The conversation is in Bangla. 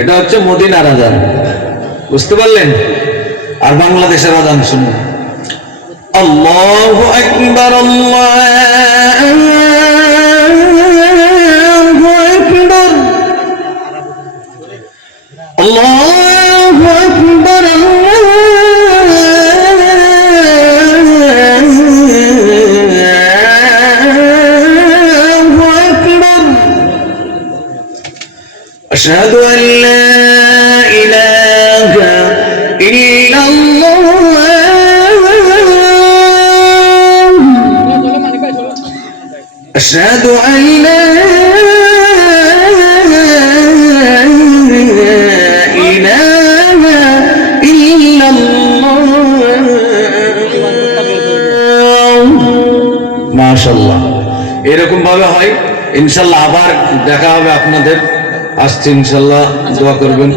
এটা হচ্ছে মদিনার আযান, বুঝতে পারলেন? আর বাংলাদেশের আযান শুনুন। আল্লাহু আকবার, আল্লাহু আকবার, আল্লাহু আকবার, আল্লাহু আকবার। আশহাদু আন লা ইলাহা ইল্লাল্লাহ, আশহাদু আন লা ইলাহা ইল্লাল্লাহ। মাশাআল্লাহ, এরকম ভাবে হয়। ইনশাআল্লাহ আবার দেখা হবে আপনাদের। আসছে ইনশাআল্লাহ, দোয়া করবেন।